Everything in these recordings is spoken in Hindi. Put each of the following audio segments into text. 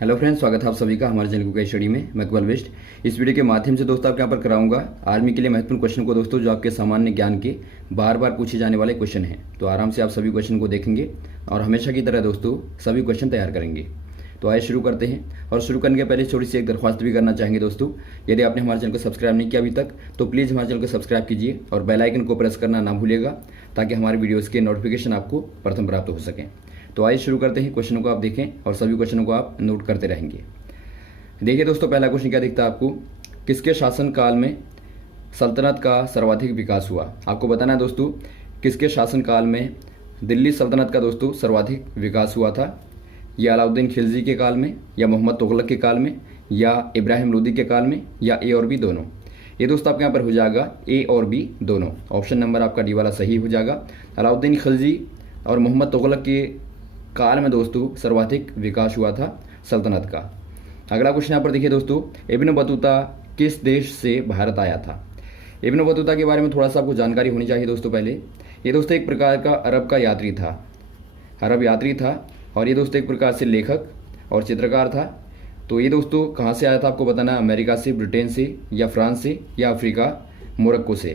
हेलो फ्रेंड्स, स्वागत है आप सभी का हमारे चैनल कुकिंग स्टडी में। मैं कमल वेस्ट इस वीडियो के माध्यम से दोस्तों आपके यहाँ पर कराऊंगा आर्मी के लिए महत्वपूर्ण क्वेश्चन को दोस्तों, जो आपके सामान्य ज्ञान के बार बार पूछे जाने वाले क्वेश्चन हैं। तो आराम से आप सभी क्वेश्चन को देखेंगे और हमेशा की तरह दोस्तों सभी क्वेश्चन तैयार करेंगे। तो आइए शुरू करते हैं। और शुरू करने के पहले थोड़ी सी एक दरख्वास्त भी करना चाहेंगे दोस्तों, यदि आपने हमारे चैनल को सब्सक्राइब नहीं किया अभी तक तो प्लीज़ हमारे चैनल को सब्सक्राइब कीजिए और बेल आइकन को प्रेस करना ना भूलिएगा, ताकि हमारे वीडियोज़ के नोटिफिकेशन आपको प्रथम प्राप्त हो सकें। तो आइए शुरू करते हैं। क्वेश्चनों को आप देखें और सभी क्वेश्चनों को आप नोट करते रहेंगे। देखिए दोस्तों, पहला क्वेश्चन क्या दिखता है आपको, किसके शासनकाल में सल्तनत का सर्वाधिक विकास हुआ। आपको बताना है दोस्तों, किसके शासनकाल में दिल्ली सल्तनत का दोस्तों सर्वाधिक विकास हुआ था। या अलाउद्दीन खिलजी के काल में, या मोहम्मद तुगलक के काल में, या इब्राहिम लोदी के काल में, या ए और बी दोनों। ये दोस्तों आपके यहाँ पर हो जाएगा ए और बी दोनों। ऑप्शन नंबर आपका डी वाला सही हो जाएगा। अलाउद्दीन खिलजी और मोहम्मद तुगलक के काल में दोस्तों सर्वाधिक विकास हुआ था सल्तनत का। अगला क्वेश्चन यहाँ पर देखिए दोस्तों, इब्न बतूता किस देश से भारत आया था। इब्न बतूता के बारे में थोड़ा सा आपको जानकारी होनी चाहिए दोस्तों। पहले ये दोस्तों एक प्रकार का अरब का यात्री था, अरब यात्री था। और ये दोस्तों एक प्रकार से लेखक और चित्रकार था। तो ये दोस्तों कहाँ से आया था आपको बताना, अमेरिका से, ब्रिटेन से, या फ्रांस से, या अफ्रीका मोरक्को से।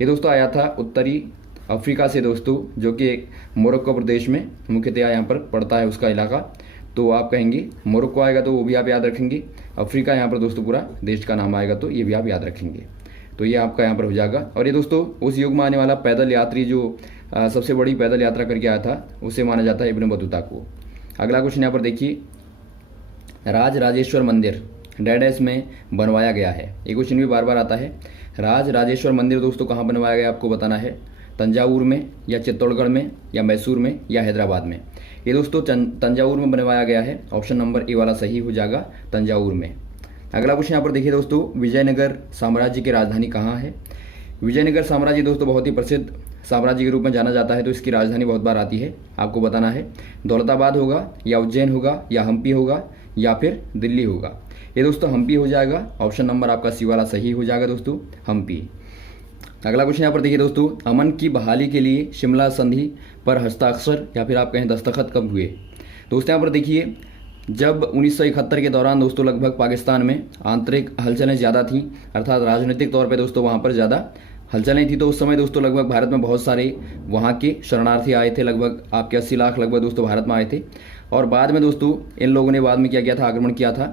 ये दोस्तों आया था उत्तरी अफ्रीका से दोस्तों, जो कि मोरक्को प्रदेश में मुख्यतः यहाँ पर पड़ता है उसका इलाका। तो आप कहेंगे मोरक्को आएगा तो वो भी आप याद रखेंगे। अफ्रीका यहाँ पर दोस्तों पूरा देश का नाम आएगा तो ये भी आप याद रखेंगे। तो ये आपका यहाँ पर हो जाएगा। और ये दोस्तों उस युग में आने वाला पैदल यात्री जो सबसे बड़ी पैदल यात्रा करके आया था, उसे माना जाता है इब्न बतूता को। अगला क्वेश्चन यहाँ पर देखिए, राज राजेश्वर मंदिर डैडेस में बनवाया गया है। ये क्वेश्चन भी बार बार आता है। राज राजेश्वर मंदिर दोस्तों कहाँ बनवाया गया आपको बताना है, तंजावुर में, या चित्तौड़गढ़ में, या मैसूर में, या हैदराबाद में। ये दोस्तों तंजावुर में बनवाया गया है। ऑप्शन नंबर ए वाला सही हो जाएगा, तंजावुर में। अगला क्वेश्चन यहाँ पर देखिए दोस्तों, विजयनगर साम्राज्य की राजधानी कहाँ है। विजयनगर साम्राज्य दोस्तों बहुत ही प्रसिद्ध साम्राज्य के रूप में जाना जाता है। तो इसकी राजधानी बहुत बार आती है, आपको बताना है दौलताबाद होगा, या उज्जैन होगा, या हम्पी होगा, या फिर दिल्ली होगा। ये दोस्तों हम्पी हो जाएगा। ऑप्शन नंबर आपका सी वाला सही हो जाएगा दोस्तों, हम्पी। अगला क्वेश्चन यहाँ पर देखिए दोस्तों, अमन की बहाली के लिए शिमला संधि पर हस्ताक्षर या फिर आप कहें दस्तखत कब हुए। दोस्तों यहाँ पर देखिए, जब 1971 के दौरान दोस्तों लगभग पाकिस्तान में आंतरिक हलचलें ज़्यादा थीं, अर्थात राजनीतिक तौर पे दोस्तों वहाँ पर ज़्यादा हलचलें थी। तो उस समय दोस्तों लगभग भारत में बहुत सारे वहाँ के शरणार्थी आए थे, लगभग आपके 80 लाख लगभग दोस्तों भारत में आए थे। और बाद में दोस्तों इन लोगों ने बाद में क्या किया था, आक्रमण किया था।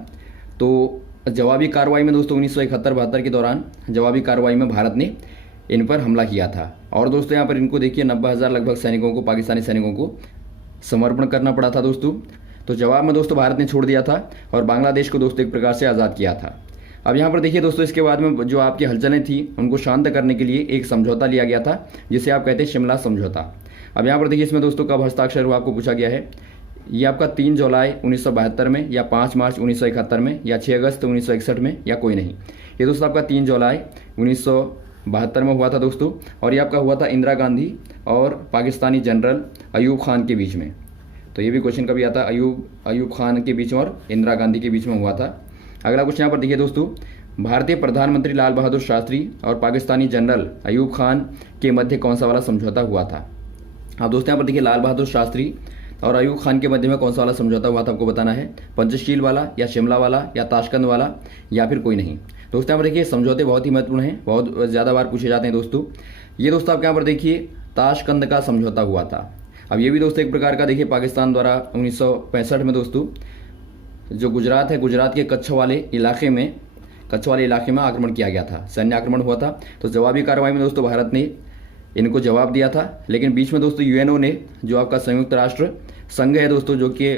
तो जवाबी कार्रवाई में दोस्तों 1971-72 के दौरान जवाबी कार्रवाई में भारत ने इन पर हमला किया था। और दोस्तों यहाँ पर इनको देखिए 90,000 लगभग सैनिकों को, पाकिस्तानी सैनिकों को समर्पण करना पड़ा था दोस्तों। तो जवाब में दोस्तों भारत ने छोड़ दिया था और बांग्लादेश को दोस्तों एक प्रकार से आज़ाद किया था। अब यहाँ पर देखिए दोस्तों, इसके बाद में जो आपकी हलचलें थी उनको शांत करने के लिए एक समझौता लिया गया था, जिसे आप कहते हैं शिमला समझौता। अब यहाँ पर देखिए इसमें दोस्तों कब हस्ताक्षर हुआ आपको पूछा गया है। ये आपका 3 जुलाई 1972 में, या 5 मार्च 1971 में, या 6 अगस्त 1961 में, या कोई नहीं। ये दोस्तों आपका 3 जुलाई 1972 में हुआ था दोस्तों। और ये आपका हुआ था इंदिरा गांधी और पाकिस्तानी जनरल अयूब खान के बीच में। तो ये भी क्वेश्चन कभी आता है, अयूब खान के बीच में और इंदिरा गांधी के बीच में हुआ था। अगला क्वेश्चन यहाँ पर देखिए दोस्तों, भारतीय प्रधानमंत्री लाल बहादुर शास्त्री और पाकिस्तानी जनरल अयूब खान के मध्य कौन सा वाला समझौता हुआ था। अब दोस्तों यहाँ पर देखिए, लाल बहादुर शास्त्री और अयूब खान के मध्य में कौन सा वाला समझौता हुआ था आपको बताना है, पंचशील वाला, या शिमला वाला, या ताशकंद वाला, या फिर कोई नहीं। दोस्तों यहाँ पर देखिए समझौते बहुत ही महत्वपूर्ण हैं, बहुत ज़्यादा बार पूछे जाते हैं दोस्तों। ये दोस्तों आपके यहाँ पर देखिए ताशकंद का समझौता हुआ था। अब ये भी दोस्तों एक प्रकार का देखिए पाकिस्तान द्वारा 1965 में दोस्तों जो गुजरात है, गुजरात के कच्छ वाले इलाके में आक्रमण किया गया था, सैन्य आक्रमण हुआ था। तो जवाबी कार्रवाई में दोस्तों भारत ने इनको जवाब दिया था। लेकिन बीच में दोस्तों यूएनओ ने, जो आपका संयुक्त राष्ट्र संघ है दोस्तों, जो कि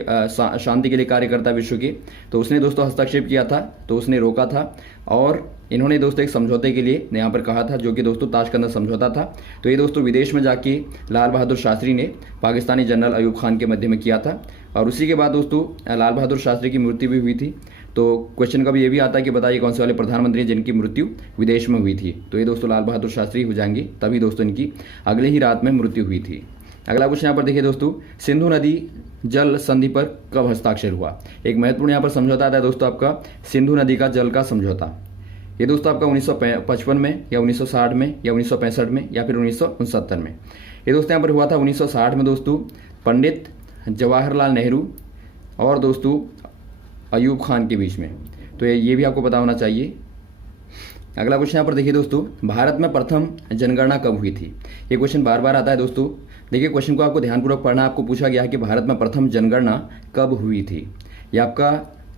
शांति के लिए कार्य करता है विश्व के, तो उसने दोस्तों हस्तक्षेप किया था, तो उसने रोका था। और इन्होंने दोस्तों एक समझौते के लिए यहाँ पर कहा था, जो कि दोस्तों ताशकंद समझौता था। तो ये दोस्तों विदेश में जाके लाल बहादुर शास्त्री ने पाकिस्तानी जनरल अयूब खान के मध्य में किया था। और उसी के बाद दोस्तों लाल बहादुर शास्त्री की मृत्यु भी हुई थी। तो क्वेश्चन कभी ये भी आता है कि बताइए कौन से वाले प्रधानमंत्री हैं जिनकी मृत्यु विदेश में हुई थी। तो ये दोस्तों लाल बहादुर शास्त्री हो जाएंगे, तभी दोस्तों इनकी अगले ही रात में मृत्यु हुई थी। अगला क्वेश्चन यहाँ पर देखिए दोस्तों, सिंधु नदी जल संधि पर कब हस्ताक्षर हुआ। एक महत्वपूर्ण यहाँ पर समझौता आता है दोस्तों आपका सिंधु नदी का जल का समझौता। ये दोस्तों आपका 1955 में, या 1960 में, या 1965 में, या फिर 1969 में। ये दोस्तों यहाँ पर हुआ था 1960 में दोस्तों। पंडित जवाहरलाल नेहरू और दोस्तों अयूब खान के बीच में। तो ये भी आपको पता होना चाहिए। अगला क्वेश्चन यहाँ पर देखिए दोस्तों, भारत में प्रथम जनगणना कब हुई थी? ये क्वेश्चन बार बार आता है दोस्तों। देखिए क्वेश्चन को आपको ध्यानपूर्वक पढ़ना। आपको पूछा गया है कि भारत में प्रथम जनगणना कब हुई थी? ये आपका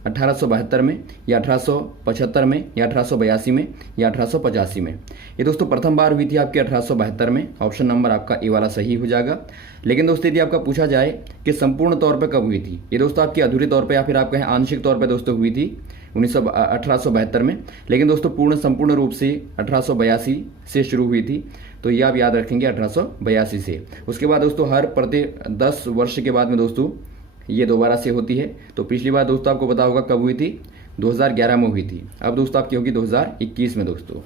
1872 में, या 1875 में, या 1882 में, या 1885 में। ये दोस्तों प्रथम बार हुई थी आपकी 1872 में। ऑप्शन नंबर आपका ए वाला सही हो जाएगा। लेकिन दोस्तों यदि आपका पूछा जाए कि संपूर्ण तौर पर कब हुई थी, ये दोस्तों आपकी अधूरी तौर पर या फिर आप कहें आंशिक तौर पर दोस्तों हुई थी 1872 में। लेकिन दोस्तों संपूर्ण रूप से 1882 से शुरू हुई थी। तो ये आप याद रखेंगे 1882 से। उसके बाद दोस्तों हर प्रति 10 वर्ष के बाद में दोस्तों ये दोबारा से होती है। तो पिछली बार दोस्तों आपको पता होगा कब हुई थी, 2011 में हुई थी। अब दोस्तों आपकी होगी 2021 में दोस्तों।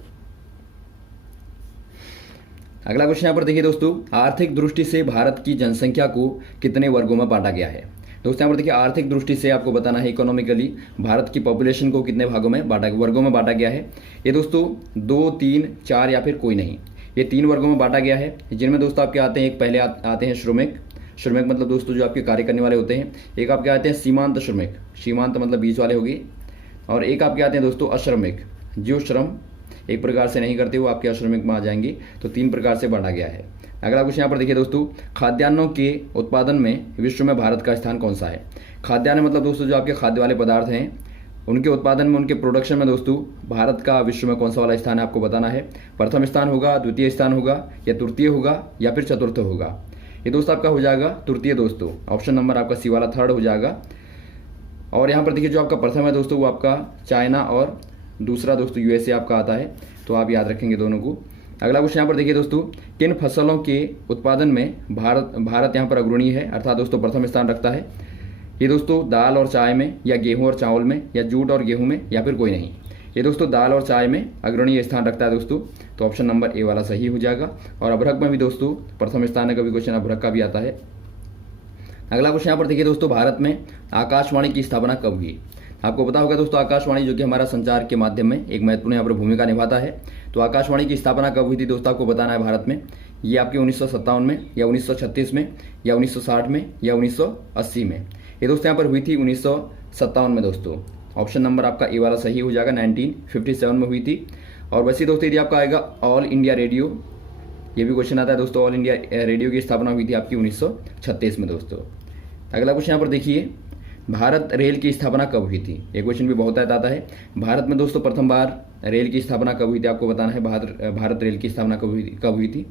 अगला क्वेश्चन यहाँ पर देखिए दोस्तों, आर्थिक दृष्टि से भारत की जनसंख्या को कितने वर्गों में बांटा गया है? दोस्तों यहाँ पर देखिए आर्थिक दृष्टि से आपको बताना है इकोनॉमिकली भारत की पॉपुलेशन को कितने वर्गों में बांटा गया है। ये दोस्तों 2, 3, 4 या फिर कोई नहीं, ये 3 वर्गों में बांटा गया है, जिनमें दोस्तों आपके आते हैं, एक पहले आते हैं श्रमिक मतलब दोस्तों जो आपके कार्य करने वाले होते हैं। एक आपके आते हैं सीमांत श्रमिक, सीमांत मतलब बीच वाले होगी। और एक आपके आते हैं दोस्तों अश्रमिक, जो श्रम एक प्रकार से नहीं करते वो आपके अश्रमिक में आ जाएंगे। तो 3 प्रकार से बांटा गया है। अगला क्वेश्चन यहाँ पर देखिए दोस्तों, खाद्यान्नों के उत्पादन में विश्व में भारत का स्थान कौन सा है? खाद्यान्न मतलब दोस्तों जो आपके खाद्य वाले पदार्थ हैं, उनके उत्पादन में, उनके प्रोडक्शन में दोस्तों भारत का विश्व में कौन सा वाला स्थान है आपको बताना है। प्रथम स्थान होगा, द्वितीय स्थान होगा, या तृतीय होगा, या फिर चतुर्थ होगा? ये दोस्तों आपका हो जाएगा तृतीय दोस्तों। ऑप्शन नंबर आपका सी वाला 3rd हो जाएगा। और यहाँ पर देखिए जो आपका प्रथम है दोस्तों वो आपका चाइना, और दूसरा दोस्तों यूएसए आपका आता है। तो आप याद रखेंगे दोनों को। अगला क्वेश्चन यहाँ पर देखिए दोस्तों, किन फसलों के उत्पादन में भारत यहाँ पर अग्रणी है, अर्थात दोस्तों प्रथम स्थान रखता है? ये दोस्तों दाल और चाय में, या गेहूं और चावल में, या जूट और गेहूं में, या फिर कोई नहीं? ये दोस्तों दाल और चाय में अग्रणी स्थान रखता है दोस्तों। तो ऑप्शन नंबर ए वाला सही हो जाएगा। और अभ्रक में भी दोस्तों प्रथम स्थान है, कभी क्वेश्चन अभ्रक का भी आता है। अगला क्वेश्चन यहाँ पर देखिए दोस्तों, भारत में आकाशवाणी की स्थापना कब हुई? आपको पता होगा दोस्तों आकाशवाणी जो कि हमारा संचार के माध्यम में एक महत्वपूर्ण यहाँ पर भूमिका निभाता है। तो आकाशवाणी की स्थापना कब हुई थी दोस्तों आपको बताना है भारत में। ये आपके 1957 में, या 1936 में, या 1960 में, या 1980 में? ये दोस्तों यहाँ पर हुई थी 1957 में दोस्तों। ऑप्शन नंबर आपका ए वाला सही हो जाएगा। 1957 में हुई थी। और वैसे दोस्तों यदि आपका आएगा ऑल इंडिया रेडियो, ये भी क्वेश्चन आता है दोस्तों, ऑल इंडिया रेडियो की स्थापना हुई थी आपकी 1936 में दोस्तों। अगला क्वेश्चन यहाँ पर देखिए, भारत रेल की स्थापना कब हुई थी? ये क्वेश्चन भी बहुत आता है। भारत में दोस्तों प्रथम बार रेल की स्थापना कब हुई थी आपको बताना है। भारत रेल की स्थापना कब हुई थी?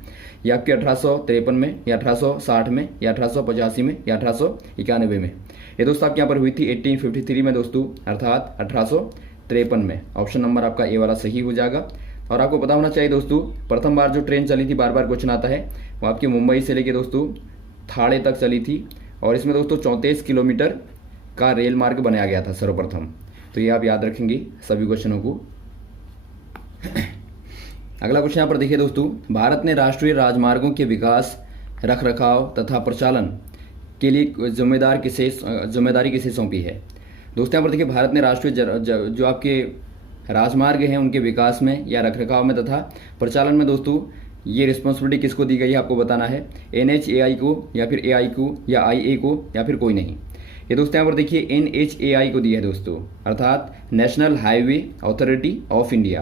ये आपके 1853 में, या 1860 में, या 1885 में, या 1891 में? ये दोस्तों आपके यहाँ पर हुई थी 1853 में दोस्तों, अर्थात 1853 में। ऑप्शन नंबर आपका ए वाला सही हो जाएगा। और आपको पता होना चाहिए दोस्तों, प्रथम बार जो ट्रेन चली थी, बार बार क्वेश्चन आता है, वो आपकी मुंबई से लेके दोस्तों थाड़े तक चली थी। और इसमें दोस्तों 34 किलोमीटर का रेल मार्ग बनाया गया था सर्वप्रथम। तो ये आप याद रखेंगे सभी क्वेश्चनों को। अगला क्वेश्चन यहाँ पर देखिए दोस्तों, भारत ने राष्ट्रीय राजमार्गों के विकास, रखरखाव तथा प्रचालन के लिए जिम्मेदारी किसे सौंपी है? दोस्तों यहाँ पर देखिए, भारत ने राष्ट्रीय जो आपके राजमार्ग हैं उनके विकास में, या रखरखाव में तथा प्रचालन में दोस्तों ये रिस्पॉन्सिबिलिटी किसको दी गई है आपको बताना है। NHAI को, या फिर AI को, या IA को, या फिर कोई नहीं? ये दोस्तों यहाँ पर देखिए NHAI को दी है दोस्तों, अर्थात national highway authority of India.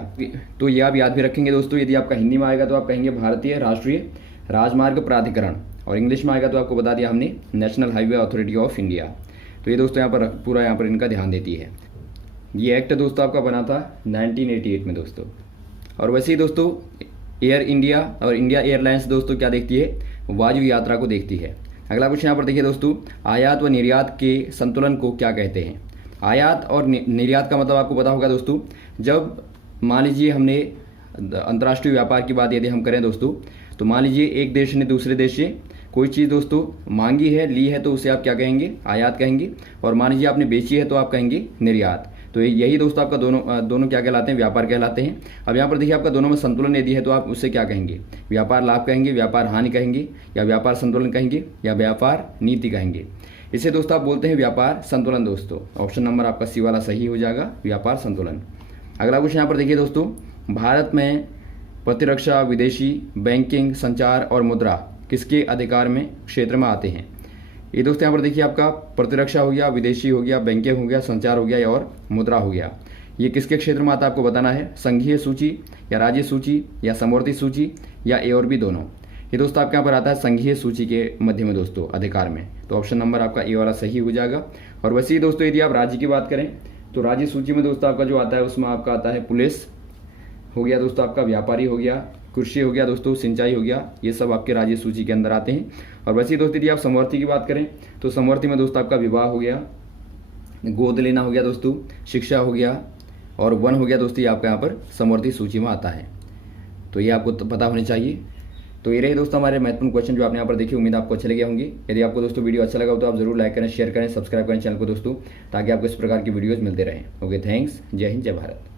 तो ये आप याद भी रखेंगे दोस्तों। यदि आपका हिंदी में आएगा तो आप कहेंगे भारतीय राष्ट्रीय राजमार्ग प्राधिकरण, और इंग्लिश में आएगा तो आपको बता दिया हमने national highway authority of India. तो ये दोस्तों यहाँ पर पूरा यहाँ पर इनका ध्यान देती है। ये एक्ट दोस्तों आपका बना था 1988 में दोस्तों। और वैसे ही दोस्तों एयर इंडिया और इंडिया एयरलाइंस दोस्तों क्या देखती है? वायु यात्रा को देखती है। अगला क्वेश्चन यहाँ पर देखिए दोस्तों, आयात व निर्यात के संतुलन को क्या कहते हैं? आयात और निर्यात का मतलब आपको पता होगा दोस्तों, जब मान लीजिए हमने अंतर्राष्ट्रीय व्यापार की बात यदि हम करें दोस्तों, तो मान लीजिए एक देश ने दूसरे देश से कोई चीज़ दोस्तों मांगी है, ली है, तो उसे आप क्या कहेंगे? आयात कहेंगे। और मान लीजिए आपने बेची है तो आप कहेंगे निर्यात। तो यही दोस्तों आपका दोनों क्या कहलाते हैं? व्यापार कहलाते हैं। अब यहाँ पर देखिए आपका दोनों में संतुलन यदि है तो आप उससे क्या कहेंगे? व्यापार लाभ कहेंगे, व्यापार हानि कहेंगे, या व्यापार संतुलन कहेंगे, या व्यापार नीति कहेंगे? इसे दोस्तों आप बोलते हैं व्यापार संतुलन दोस्तों। ऑप्शन नंबर आपका सी वाला सही हो जाएगा, व्यापार संतुलन। अगला क्वेश्चन यहाँ पर देखिए दोस्तों, भारत में प्रतिरक्षा, विदेशी, बैंकिंग, संचार और मुद्रा किसके अधिकार में क्षेत्र में आते हैं? ये दोस्तों यहाँ पर देखिए आपका प्रतिरक्षा हो गया, विदेशी हो गया, बैंकिंग हो गया, संचार हो गया और मुद्रा हो गया। ये किसके क्षेत्र में आता है आपको बताना है, संघीय सूची या राज्य सूची या समवर्ती सूची या ए और बी दोनों। ये दोस्तों आपके यहाँ पर आता है संघीय सूची के मध्य में दोस्तों, अधिकार में। तो ऑप्शन नंबर आपका ए वाला सही हो जाएगा। और वैसे ही दोस्तों यदि आप राज्य की बात करें तो राज्य सूची में दोस्तों आपका जो आता है उसमें आपका आता है पुलिस हो गया दोस्तों, आपका व्यापारी हो गया, कृषि हो गया दोस्तों, सिंचाई हो गया, ये सब आपके राज्य सूची के अंदर आते हैं। और वैसे ही दोस्तों यदि आप समवर्ती की बात करें तो समवर्ती में दोस्तों आपका विवाह हो गया, गोद लेना हो गया दोस्तों, शिक्षा हो गया और वन हो गया दोस्तों, ये आपका यहाँ पर समवर्ती सूची में आता है। तो ये आपको पता होने चाहिए। तो ये रहे दोस्तों हमारे महत्वपूर्ण क्वेश्चन जो आपने यहाँ पर देखे। उम्मीद आपको अच्छे लगे होंगे। यदि आपको दोस्तों वीडियो अच्छा लगा हो तो आप जरूर लाइक करें, शेयर करें, सब्सक्राइब करें चैनल को दोस्तों, ताकि आपको इस प्रकार की वीडियोज मिलते रहें। Okay, thanks. जय हिंद, जय भारत।